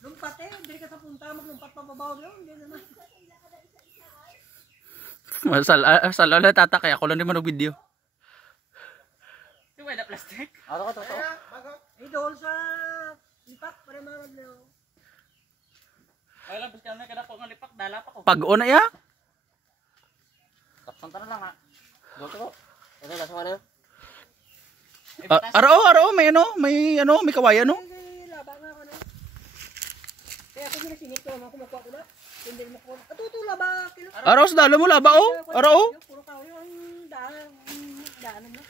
Lumpat eh, hindi ka sa punta, maglumpat pa babaw doon, hindi naman. Sal ulit tata, kaya ako lang din mag-video. Ito ba na plastic? Ano ka to? Eh, doon sa lipak, para maraglaw. Ay lang, basta kami kada ko ng lipak, dala pa ko. Pag-una ya? Tapsan na lang ha. Doon ko. Ano, nasa ka na yun? May may kawayan no? Laba nga ako na. Kaya ako nila singit ko, ako makuha ko na. Hindi mo ko. Atutula ba? Araw sa dalo mo laba oh. Araw oh. Puro kaw yung daan na.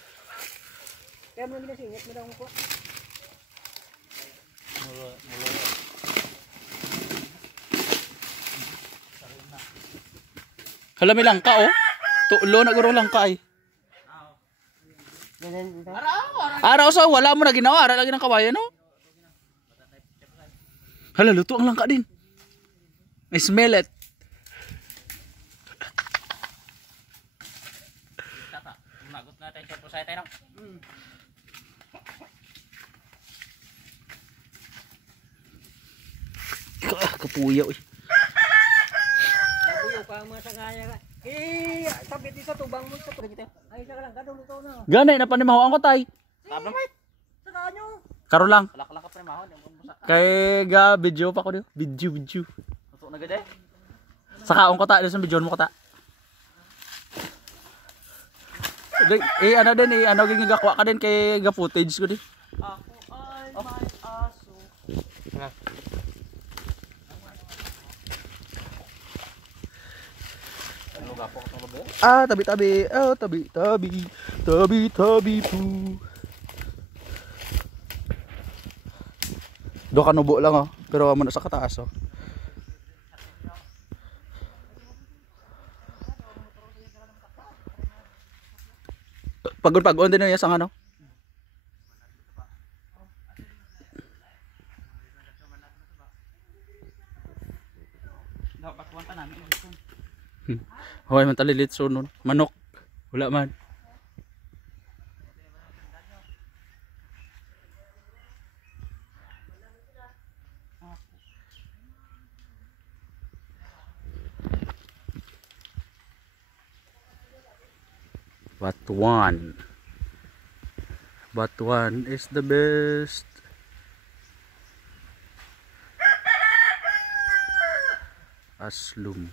Kaya mo nila singit mo daw ko. Hala may langka oh. Tulo na guro langka ay. Araw sa wala mo na ginawa, ara lagi ng kawayan no. Hala luto ang langka din. I smell it. Tata, magot na tayo sa pusay tayo no. Kapuyaw eh. Sabi ka mga sangaya ka. Eh, sabi di sa tubang mo sa tubig. Ay, isa ka lang, kadong luto na. Ganay na panimahuan ko tay. Tablang right. Saka nyo. Karo lang. Kalak-kalak ka pa mahon, yung musa. Kay ga video pa ko dio. Video. Luto na gud eh. Sa kaong ko ta, sa video mo ko ta. Ano din ano gigakwa ka din kay ga footage ko di. Ako ay may aso. Ano gapo ko tong lobo? Tabi-tabi. Oh, tabi-tabi po. Do kanubo lang oh, pero amo na sa kataas oh. Pagod din yung isang ano. Dapat kuwanta namin. Hoy, man talilit so nun. Manok. Wala man. Batuan is the best. Aslum.